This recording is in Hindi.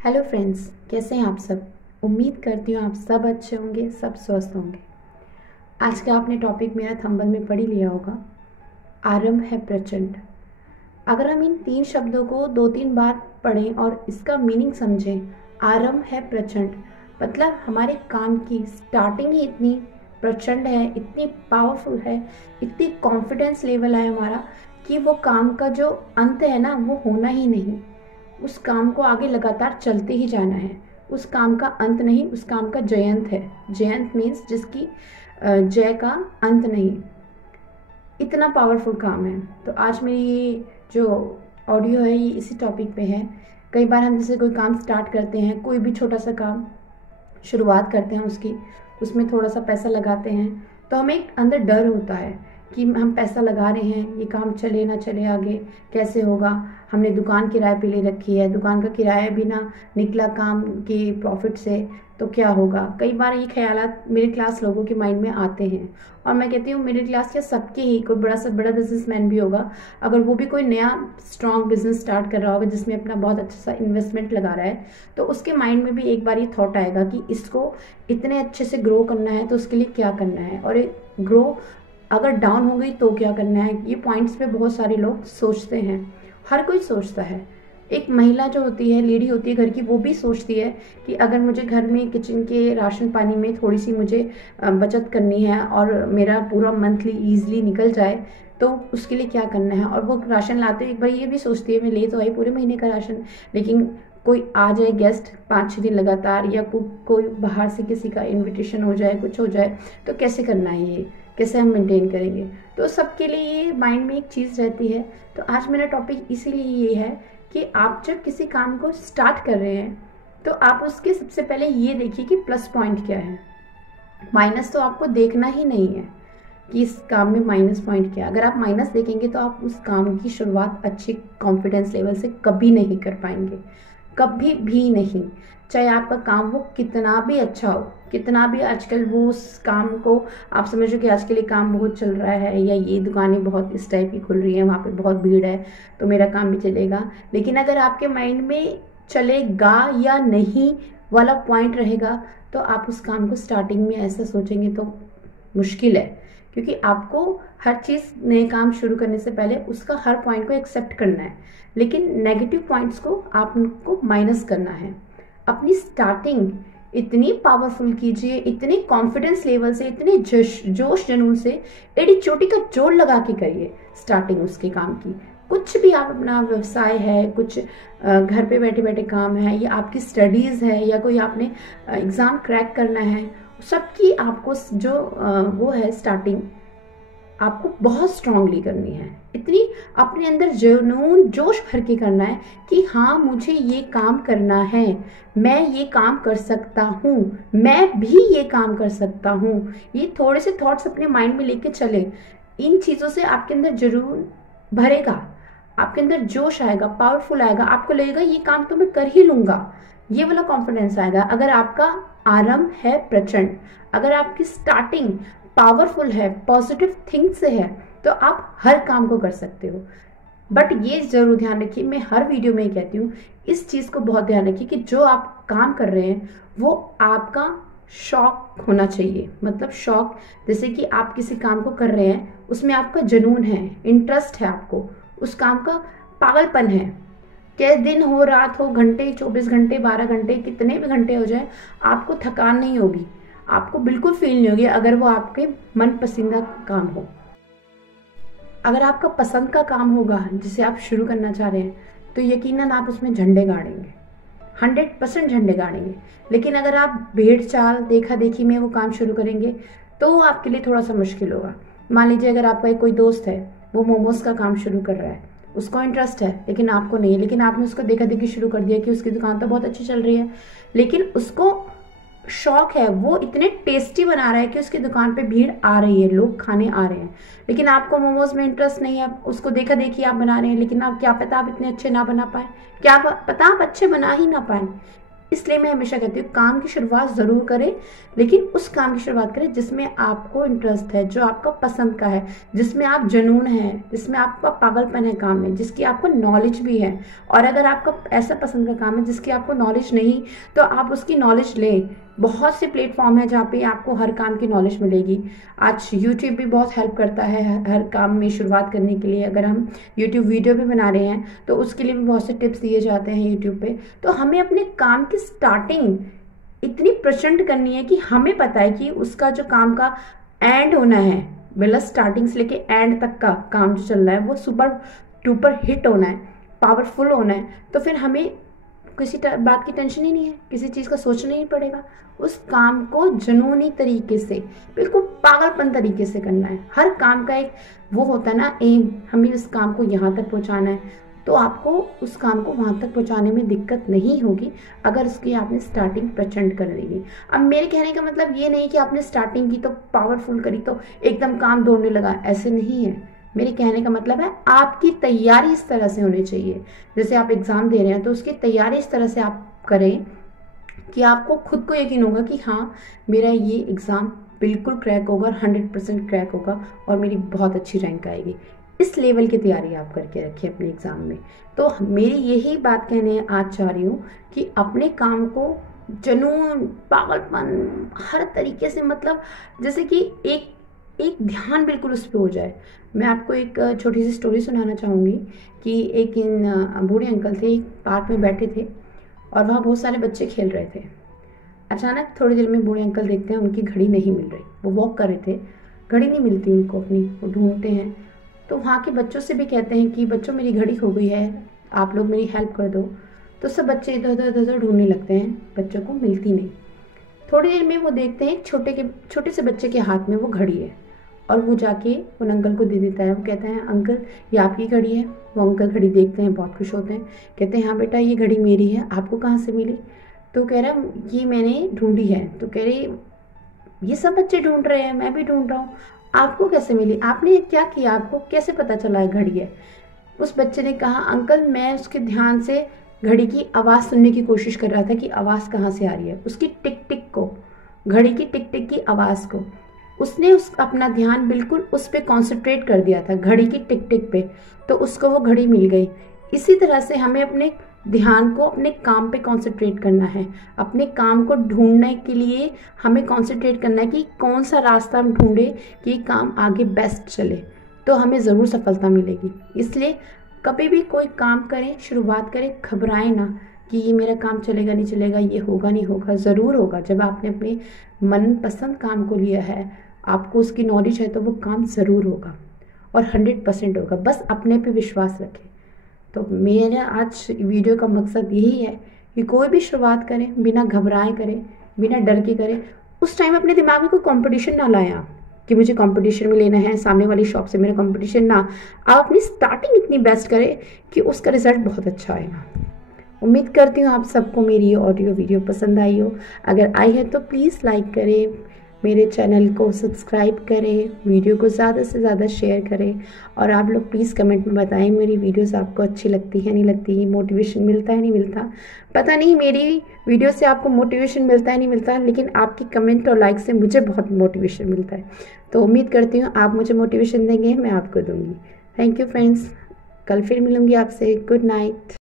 हेलो फ्रेंड्स, कैसे हैं आप सब। उम्मीद करती हूँ आप सब अच्छे होंगे, सब स्वस्थ होंगे। आज का आपने टॉपिक मेरा थंबनेल में पढ़ ही लिया होगा, आरंभ है प्रचंड। अगर हम इन 3 शब्दों को 2-3 बार पढ़ें और इसका मीनिंग समझें, आरंभ है प्रचंड मतलब हमारे काम की स्टार्टिंग ही इतनी प्रचंड है, इतनी पावरफुल है, इतनी कॉन्फिडेंस लेवल है हमारा कि वो काम का जो अंत है ना, वो होना ही नहीं। उस काम को आगे लगातार चलते ही जाना है। उस काम का अंत नहीं, उस काम का जयंत है। जयंत मीन्स जिसकी जय का अंत नहीं। इतना पावरफुल काम है। तो आज मेरी ये जो ऑडियो है ये इसी टॉपिक पे है। कई बार हम जैसे कोई काम स्टार्ट करते हैं, कोई भी छोटा सा काम शुरुआत करते हैं उसमें थोड़ा सा पैसा लगाते हैं, तो हमें एक अंदर डर होता है कि हम पैसा लगा रहे हैं, ये काम चले ना चले, आगे कैसे होगा। हमने दुकान किराए पे ले रखी है, दुकान का किराया भी ना निकला काम के प्रॉफिट से, तो क्या होगा। कई बार ये ख्यालात मिडिल क्लास लोगों के माइंड में आते हैं। और मैं कहती हूँ मिडिल क्लास या सबके ही, कोई बड़ा से बड़ा बिजनेसमैन भी होगा, अगर वो भी कोई नया स्ट्रॉन्ग बिजनेस स्टार्ट कर रहा होगा जिसमें अपना बहुत अच्छा सा इन्वेस्टमेंट लगा रहा है, तो उसके माइंड में भी एक बार ये थॉट आएगा कि इसको इतने अच्छे से ग्रो करना है तो उसके लिए क्या करना है, और ग्रो अगर डाउन हो गई तो क्या करना है। ये पॉइंट्स पे बहुत सारे लोग सोचते हैं, हर कोई सोचता है। एक महिला जो होती है, लेडी होती है घर की, वो भी सोचती है कि अगर मुझे घर में किचन के राशन पानी में थोड़ी सी मुझे बचत करनी है और मेरा पूरा मंथली ईजिली निकल जाए, तो उसके लिए क्या करना है। और वो राशन लाते एक बार ये भी सोचती है, मैं ले तो आई पूरे महीने का राशन, लेकिन कोई आ जाए गेस्ट 5-6 दिन लगातार, या कोई बाहर से किसी का इन्विटेशन हो जाए, कुछ हो जाए, तो कैसे करना है, ये कैसे हम मेंटेन करेंगे। तो सबके लिए ये माइंड में एक चीज़ रहती है। तो आज मेरा टॉपिक इसीलिए ये है कि आप जब किसी काम को स्टार्ट कर रहे हैं तो आप उसके सबसे पहले ये देखिए कि प्लस पॉइंट क्या है। माइनस तो आपको देखना ही नहीं है कि इस काम में माइनस पॉइंट क्या है। अगर आप माइनस देखेंगे तो आप उस काम की शुरुआत अच्छी कॉन्फिडेंस लेवल से कभी नहीं कर पाएंगे, कभी भी नहीं। चाहे आपका काम वो कितना भी अच्छा हो, कितना भी आजकल वो उस काम को आप समझो कि आजकल ये काम बहुत चल रहा है, या ये दुकानें बहुत इस टाइप की खुल रही हैं, वहाँ पे बहुत भीड़ है तो मेरा काम भी चलेगा, लेकिन अगर आपके माइंड में चलेगा या नहीं वाला पॉइंट रहेगा तो आप उस काम को स्टार्टिंग में ऐसा सोचेंगे तो मुश्किल है। क्योंकि आपको हर चीज़, नए काम शुरू करने से पहले उसका हर पॉइंट को एक्सेप्ट करना है, लेकिन नेगेटिव पॉइंट्स को आपको माइनस करना है। अपनी स्टार्टिंग इतनी पावरफुल कीजिए, इतने कॉन्फिडेंस लेवल से, इतने जोश जुनून से, एड़ी चोटी का जोर लगा के करिए स्टार्टिंग उसके काम की। कुछ भी आप अपना व्यवसाय है, कुछ घर पे बैठे बैठे काम है, या आपकी स्टडीज़ है, या कोई आपने एग्ज़ाम क्रैक करना है, सबकी आपको जो वो है स्टार्टिंग आपको बहुत स्ट्रांगली करनी है। इतनी अपने अंदर जुनून जोश भर के करना है कि हाँ मुझे ये काम करना है, मैं ये काम कर सकता हूँ, मैं भी ये काम कर सकता हूँ। ये थोड़े से थॉट्स अपने माइंड में लेके चले। इन चीज़ों से आपके अंदर जुनून भरेगा, आपके अंदर जोश आएगा, पावरफुल आएगा, आपको लगेगा ये काम तो मैं कर ही लूँगा, ये वाला कॉन्फिडेंस आएगा। अगर आपका आरंभ है प्रचंड, अगर आपकी स्टार्टिंग पावरफुल है, पॉजिटिव थिंक से है, तो आप हर काम को कर सकते हो। बट ये जरूर ध्यान रखिए, मैं हर वीडियो में कहती हूँ, इस चीज़ को बहुत ध्यान रखिए कि जो आप काम कर रहे हैं वो आपका शौक होना चाहिए। मतलब शौक, जैसे कि आप किसी काम को कर रहे हैं, उसमें आपका जुनून है, इंटरेस्ट है, आपको उस काम का पागलपन है। क्या दिन हो, रात हो, घंटे 24 घंटे 12 घंटे कितने भी घंटे हो जाए, आपको थकान नहीं होगी, आपको बिल्कुल फील नहीं होगी अगर वो आपके मन पसंदीदा काम हो। अगर आपका पसंद का काम होगा जिसे आप शुरू करना चाह रहे हैं, तो यकीनन आप उसमें झंडे गाड़ेंगे, 100% झंडे गाड़ेंगे। लेकिन अगर आप भेड़ चाल देखा देखी में वो काम शुरू करेंगे तो वो आपके लिए थोड़ा सा मुश्किल होगा। मान लीजिए अगर आपका कोई दोस्त है, वो मोमोज का काम शुरू कर रहा है, उसको इंटरेस्ट है लेकिन आपको नहीं है, लेकिन आपने उसको देखा देखी शुरू कर दिया कि उसकी दुकान तो बहुत अच्छी चल रही है, लेकिन उसको शौक है, वो इतने टेस्टी बना रहा है कि उसकी दुकान पे भीड़ आ रही है, लोग खाने आ रहे हैं, लेकिन आपको मोमोज में इंटरेस्ट नहीं है। उसको देखा देखी आप बना रहे हैं, लेकिन आप क्या पता आप इतने अच्छे ना बना पाए, क्या पता आप अच्छे बना ही ना पाए। इसलिए मैं हमेशा कहती हूँ काम की शुरुआत ज़रूर करें, लेकिन उस काम की शुरुआत करें जिसमें आपको इंटरेस्ट है, जो आपका पसंद का है, जिसमें आप जुनून है, जिसमें आपका पागलपन है काम में, जिसकी आपको नॉलेज भी है। और अगर आपका ऐसा पसंद का काम है जिसकी आपको नॉलेज नहीं, तो आप उसकी नॉलेज लें। बहुत से प्लेटफॉर्म है जहाँ पे आपको हर काम की नॉलेज मिलेगी। आज यूट्यूब भी बहुत हेल्प करता है हर काम में शुरुआत करने के लिए। अगर हम यूट्यूब वीडियो भी बना रहे हैं तो उसके लिए भी बहुत से टिप्स दिए जाते हैं यूट्यूब पे। तो हमें अपने काम की स्टार्टिंग इतनी प्रचंड करनी है कि हमें पता है कि उसका जो काम का एंड होना है, मतलब स्टार्टिंग से लेके एंड तक का काम जो चल रहा है वो सुपर डुपर हिट होना है, पावरफुल होना है। तो फिर हमें किसी बात की टेंशन ही नहीं है, किसी चीज़ का सोचना ही पड़ेगा। उस काम को जुनूनी तरीके से, बिल्कुल पागलपन तरीके से करना है। हर काम का एक वो होता है ना एम, हमें उस काम को यहाँ तक पहुँचाना है, तो आपको उस काम को वहाँ तक पहुँचाने में दिक्कत नहीं होगी अगर उसकी आपने स्टार्टिंग प्रचंड कर ली। अब मेरे कहने का मतलब ये नहीं कि आपने स्टार्टिंग की तो पावरफुल करी तो एकदम काम दौड़ने लगा, ऐसे नहीं है। मेरे कहने का मतलब है आपकी तैयारी इस तरह से होनी चाहिए। जैसे आप एग्ज़ाम दे रहे हैं तो उसकी तैयारी इस तरह से आप करें कि आपको खुद को यकीन होगा कि हाँ मेरा ये एग्ज़ाम बिल्कुल क्रैक होगा, 100% क्रैक होगा और मेरी बहुत अच्छी रैंक आएगी। इस लेवल की तैयारी आप करके रखिए अपने एग्ज़ाम में। तो मेरी यही बात कहने आज चाह रही हूँ कि अपने काम को जुनून, पागलपन, हर तरीके से, मतलब जैसे कि एक ध्यान बिल्कुल उस पर हो जाए। मैं आपको एक छोटी सी स्टोरी सुनाना चाहूँगी कि एक बूढ़े अंकल थे, एक पार्क में बैठे थे और वहाँ बहुत सारे बच्चे खेल रहे थे। अचानक थोड़ी देर में बूढ़े अंकल देखते हैं उनकी घड़ी नहीं मिल रही। वो वॉक कर रहे थे, घड़ी नहीं मिलती उनको अपनी, वो ढूंढते हैं। तो वहाँ के बच्चों से भी कहते हैं कि बच्चों मेरी घड़ी खो गई है, आप लोग मेरी हेल्प कर दो। तो सब बच्चे इधर उधर ढूंढने लगते हैं, बच्चों को मिलती नहीं। थोड़ी देर में वो देखते हैं छोटे से बच्चे के हाथ में वो घड़ी है और वो जाके उन अंकल को दे देता है। वो कहते हैं अंकल ये आपकी घड़ी है। वो अंकल घड़ी देखते हैं, बहुत खुश होते हैं, कहते हैं हाँ बेटा ये घड़ी मेरी है, आपको कहाँ से मिली? तो कह रहा ये मैंने ढूंढी है। तो कह रही ये सब बच्चे ढूंढ रहे हैं, मैं भी ढूंढ रहा हूँ, आपको कैसे मिली? आपने क्या किया, आपको कैसे पता चला है घड़ी है? उस बच्चे ने कहा अंकल मैं उसके ध्यान से घड़ी की आवाज़ सुनने की कोशिश कर रहा था कि आवाज़ कहाँ से आ रही है, उसकी टिक टिक को, घड़ी की टिक टिक की आवाज़ को। उसने अपना ध्यान बिल्कुल उस पर कॉन्सेंट्रेट कर दिया था, घड़ी की टिक टिक पे, तो उसको वो घड़ी मिल गई। इसी तरह से हमें अपने ध्यान को अपने काम पे कॉन्सेंट्रेट करना है। अपने काम को ढूंढने के लिए हमें कॉन्सेंट्रेट करना है कि कौन सा रास्ता हम ढूंढे कि काम आगे बेस्ट चले, तो हमें ज़रूर सफलता मिलेगी। इसलिए कभी भी कोई काम करें, शुरुआत करें, घबराएं ना कि ये मेरा काम चलेगा नहीं चलेगा, ये होगा नहीं होगा। ज़रूर होगा। जब आपने अपने मनपसंद काम को लिया है, आपको उसकी नॉलेज है, तो वो काम ज़रूर होगा और 100% होगा। बस अपने पे विश्वास रखें। तो मेरा आज वीडियो का मकसद यही है कि कोई भी शुरुआत करें बिना घबराए करें, बिना डर के करें। उस टाइम अपने दिमाग में कोई कंपटीशन ना लाएं आप कि मुझे कंपटीशन में लेना है, सामने वाली शॉप से मेरा कंपटीशन ना। आप अपनी स्टार्टिंग इतनी बेस्ट करें कि उसका रिजल्ट बहुत अच्छा आएगा। उम्मीद करती हूँ आप सबको मेरी ये ऑडियो वीडियो पसंद आई हो। अगर आई है तो प्लीज़ लाइक करें, मेरे चैनल को सब्सक्राइब करें, वीडियो को ज़्यादा से ज़्यादा शेयर करें और आप लोग प्लीज़ कमेंट में बताएं मेरी वीडियोस आपको अच्छी लगती है नहीं लगती, मोटिवेशन मिलता है नहीं मिलता। पता नहीं मेरी वीडियो से आपको मोटिवेशन मिलता है नहीं मिलता, लेकिन आपकी कमेंट और लाइक से मुझे बहुत मोटिवेशन मिलता है। तो उम्मीद करती हूँ आप मुझे मोटिवेशन देंगे, मैं आपको दूँगी। थैंक यू फ्रेंड्स, कल फिर मिलूँगी आपसे। Good night.